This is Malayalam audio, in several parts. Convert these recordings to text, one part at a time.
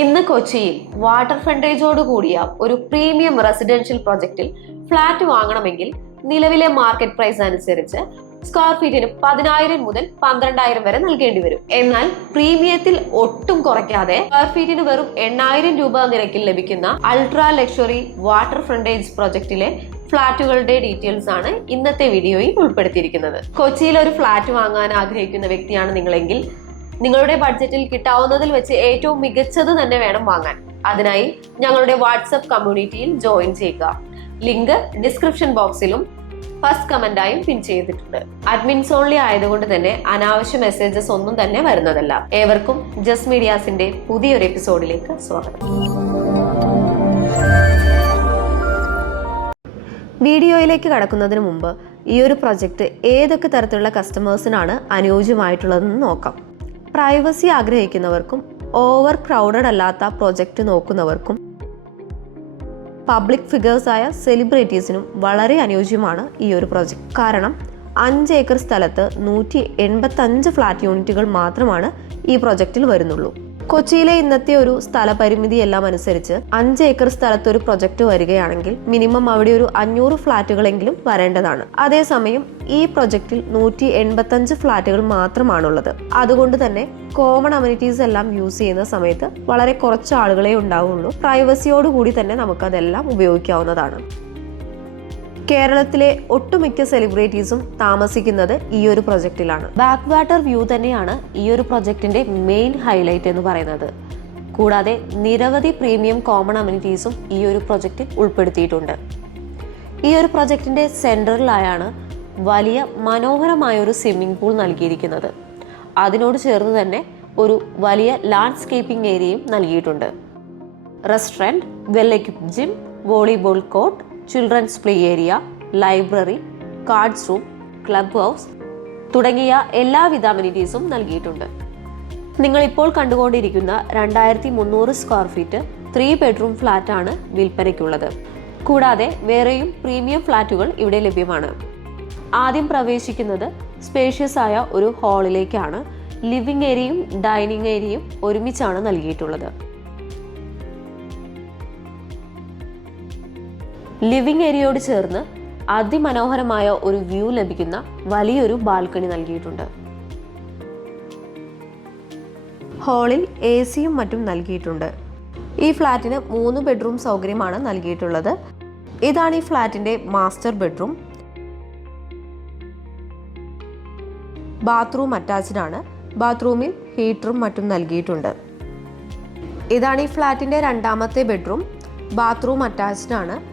ഇന്ന് കൊച്ചിയിൽ വാട്ടർ ഫ്രണ്ടേജോട് കൂടിയ ഒരു പ്രീമിയം റെസിഡൻഷ്യൽ പ്രൊജക്റ്റിൽ ഫ്ളാറ്റ് വാങ്ങണമെങ്കിൽ നിലവിലെ മാർക്കറ്റ് പ്രൈസ് അനുസരിച്ച് സ്ക്വയർ ഫീറ്റിന് പതിനായിരം മുതൽ പന്ത്രണ്ടായിരം വരെ നൽകേണ്ടി വരും. എന്നാൽ പ്രീമിയത്തിൽ ഒട്ടും കുറയ്ക്കാതെ സ്ക്വയർ ഫീറ്റിന് വെറും എണ്ണായിരം രൂപ നിരക്കിൽ ലഭിക്കുന്ന അൾട്രാ ലക്ഷറി വാട്ടർ ഫ്രണ്ടേജ് പ്രൊജക്റ്റിലെ ഫ്ളാറ്റുകളുടെ ഡീറ്റെയിൽസ് ആണ് ഇന്നത്തെ വീഡിയോയിൽ ഉൾപ്പെടുത്തിയിരിക്കുന്നത്. കൊച്ചിയിൽ ഒരു ഫ്ളാറ്റ് വാങ്ങാൻ ആഗ്രഹിക്കുന്ന വ്യക്തിയാണ് നിങ്ങളെങ്കിൽ നിങ്ങളുടെ ബഡ്ജറ്റിൽ കിട്ടാവുന്നതിൽ വെച്ച് ഏറ്റവും മികച്ചത് തന്നെ വേണം വാങ്ങാൻ. അതിനായി ഞങ്ങളുടെ വാട്സപ്പ് കമ്മ്യൂണിറ്റിയിൽ ജോയിൻ ചെയ്യുക. ലിങ്ക് ഡിസ്ക്രിപ്ഷൻ ബോക്സിലും ഫസ്റ്റ് കമന്റായും പിൻ ചെയ്തിട്ടുണ്ട്. അഡ്മിൻസ് ഓൺലി ആയതുകൊണ്ട് തന്നെ അനാവശ്യ മെസ്സേജസ് ഒന്നും തന്നെ വരുന്നതല്ല. ഏവർക്കും ജസ് മീഡിയാസിന്റെ പുതിയൊരു എപ്പിസോഡിലേക്ക് സ്വാഗതം. വീഡിയോയിലേക്ക് കടക്കുന്നതിന് മുമ്പ് ഈ ഒരു പ്രൊജക്റ്റ് ഏതൊക്കെ തരത്തിലുള്ള കസ്റ്റമേഴ്സിനാണ് അനുയോജ്യമായിട്ടുള്ളതെന്ന് നോക്കാം. പ്രൈവസി ആഗ്രഹിക്കുന്നവർക്കും ഓവർ ക്രൗഡഡ് അല്ലാത്ത പ്രൊജക്റ്റ് നോക്കുന്നവർക്കും പബ്ലിക് ഫിഗേഴ്സായ സെലിബ്രിറ്റീസിനും വളരെ അനുയോജ്യമാണ് ഈ ഒരു പ്രൊജക്റ്റ് കാരണം അഞ്ച് ഏക്കർ സ്ഥലത്ത് നൂറ്റി എൺപത്തഞ്ച് ഫ്ലാറ്റ് യൂണിറ്റുകൾ മാത്രമാണ് ഈ പ്രൊജക്റ്റിൽ വരുന്നുള്ളൂ. കൊച്ചിയിലെ ഇന്നത്തെ ഒരു സ്ഥലപരിമിതി എല്ലാം അനുസരിച്ച് അഞ്ച് ഏക്കർ സ്ഥലത്ത് ഒരു പ്രൊജക്ട് വരികയാണെങ്കിൽ മിനിമം അവിടെ ഒരു അഞ്ഞൂറ് ഫ്ളാറ്റുകളെങ്കിലും വരേണ്ടതാണ്. അതേസമയം ഈ പ്രൊജക്റ്റിൽ നൂറ്റി എൺപത്തഞ്ച് ഫ്ളാറ്റുകൾ മാത്രമാണുള്ളത്. അതുകൊണ്ട് തന്നെ കോമൺ അമ്യൂണിറ്റീസ് എല്ലാം യൂസ് ചെയ്യുന്ന സമയത്ത് വളരെ കുറച്ച് ആളുകളെ ഉണ്ടാവുള്ളൂ. പ്രൈവസിയോടുകൂടി തന്നെ നമുക്കതെല്ലാം ഉപയോഗിക്കാവുന്നതാണ്. കേരളത്തിലെ ഒട്ടുമിക്ക സെലിബ്രിറ്റീസും താമസിക്കുന്നത് ഈ ഒരു പ്രൊജക്റ്റിലാണ്. ബാക്ക് വാട്ടർ വ്യൂ തന്നെയാണ് ഈ ഒരു പ്രൊജക്റ്റിന്റെ മെയിൻ ഹൈലൈറ്റ് എന്ന് പറയുന്നത്. കൂടാതെ നിരവധി പ്രീമിയം കോമൺ അമ്യൂണിറ്റീസും ഈ ഒരു പ്രൊജക്റ്റിൽ ഉൾപ്പെടുത്തിയിട്ടുണ്ട്. ഈ ഒരു പ്രൊജക്റ്റിന്റെ സെന്ററിലായാണ് വലിയ മനോഹരമായ ഒരു സ്വിമ്മിംഗ് പൂൾ നൽകിയിരിക്കുന്നത്. അതിനോട് ചേർന്ന് തന്നെ ഒരു വലിയ ലാൻഡ്സ്കേപ്പിംഗ് ഏരിയയും നൽകിയിട്ടുണ്ട്. Restaurant well equipped gym volleyball court children's play area library cards room club house തുടങ്ങിയ എല്ലാവിധ അമിനിറ്റീസും നൽകിയിട്ടുണ്ട്. നിങ്ങൾ ഇപ്പോൾ കണ്ടുകൊണ്ടിരിക്കുന്ന രണ്ടായിരത്തി മുന്നൂറ് square feet three bedroom flat ആണ് വിൽപ്പനയ്ക്കുള്ളത്. കൂടാതെ വേറെയും പ്രീമിയം ഫ്ലാറ്റുകൾ ഇവിടെ ലഭ്യമാണ്. ആദ്യം പ്രവേശിക്കുന്നത് സ്പേഷ്യസ് ആയ ഒരു ഹാളിലേക്കാണ് ലിവിംഗ് ഏരിയയും ഡൈനിങ് ഏരിയയും ഒരുമിച്ചാണ് നൽകിയിട്ടുള്ളത്. ലിവിംഗ് ഏരിയയോട് ചേർന്ന് അതിമനോഹരമായ ഒരു വ്യൂ ലഭിക്കുന്ന വലിയൊരു ബാൽക്കണി നൽകിയിട്ടുണ്ട്. ഹാളിൽ എ സിയും മറ്റും നൽകിയിട്ടുണ്ട്. ഈ ഫ്ലാറ്റിന് മൂന്ന് ബെഡ്റൂം സൗകര്യമാണ് നൽകിയിട്ടുള്ളത്. ഇതാണ് ഈ ഫ്ലാറ്റിന്റെ മാസ്റ്റർ ബെഡ്റൂം. ബാത്റൂം അറ്റാച്ച്ഡ് ആണ്. ബാത്റൂമിൽ ഹീറ്ററും മറ്റും നൽകിയിട്ടുണ്ട്. ഇതാണ് ഈ ഫ്ലാറ്റിന്റെ രണ്ടാമത്തെ ബെഡ്റൂം. ബാത്റൂം അറ്റാച്ച്ഡ് ആണ്.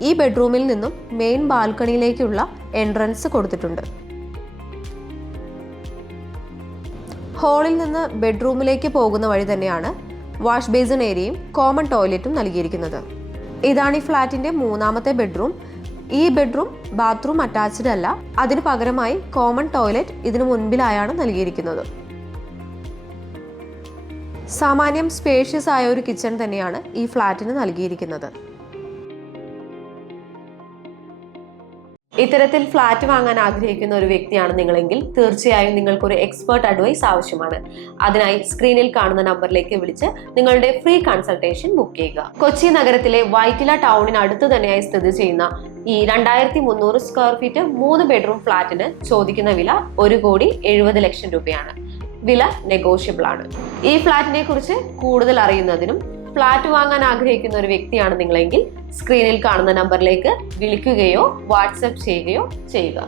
ഈ ബെഡ്റൂമിൽ നിന്നും മെയിൻ ബാൽക്കണിയിലേക്കുള്ള എൻട്രൻസ് കൊടുത്തിട്ടുണ്ട്. ഹാളിൽ നിന്ന് ബെഡ്റൂമിലേക്ക് പോകുന്ന വഴി തന്നെയാണ് വാഷ് ബേസിൻ ഏരിയയും കോമൺ ടോയ്ലറ്റും നൽകിയിരിക്കുന്നത്. ഇതാണ് ഈ ഫ്ലാറ്റിന്റെ മൂന്നാമത്തെ ബെഡ്റൂം ഈ ബെഡ്റൂം ബാത്റൂം അറ്റാച്ച്ഡ് അല്ല. അതിന് പകരമായി കോമൺ ടോയ്ലറ്റ് ഇതിനു മുൻപിലായാണ് നൽകിയിരിക്കുന്നത്. സാമാന്യം സ്പേഷ്യസ് ആയ ഒരു കിച്ചൺ തന്നെയാണ് ഈ ഫ്ലാറ്റിന് നൽകിയിരിക്കുന്നത്. ഇത്തരത്തിൽ ഫ്ലാറ്റ് വാങ്ങാൻ ആഗ്രഹിക്കുന്ന ഒരു വ്യക്തിയാണ് നിങ്ങളെങ്കിൽ തീർച്ചയായും നിങ്ങൾക്കൊരു എക്സ്പേർട്ട് അഡ്വൈസ് ആവശ്യമാണ്. അതിനായി സ്ക്രീനിൽ കാണുന്ന നമ്പറിലേക്ക് വിളിച്ച് നിങ്ങളുടെ ഫ്രീ കൺസൾട്ടേഷൻ ബുക്ക് ചെയ്യുക. കൊച്ചി നഗരത്തിലെ വൈറ്റില ടൗണിന് അടുത്ത് തന്നെയായി സ്ഥിതി ചെയ്യുന്ന ഈ രണ്ടായിരത്തി മുന്നൂറ് സ്ക്വയർ ഫീറ്റ് മൂന്ന് ബെഡ്റൂം ഫ്ളാറ്റിന് ചോദിക്കുന്ന വില ഒരു കോടി എഴുപത് ലക്ഷം രൂപയാണ്. വില നെഗോഷ്യബിൾ ആണ്. ഈ ഫ്ളാറ്റിനെ കുറിച്ച് കൂടുതൽ അറിയുന്നതിനും ഫ്ലാറ്റ് വാങ്ങാൻ ആഗ്രഹിക്കുന്ന ഒരു വ്യക്തിയാണ് നിങ്ങളെങ്കിൽ സ്ക്രീനിൽ കാണുന്ന നമ്പറിലേക്ക് വിളിക്കുകയോ വാട്സപ്പ് ചെയ്യുകയോ ചെയ്യുക.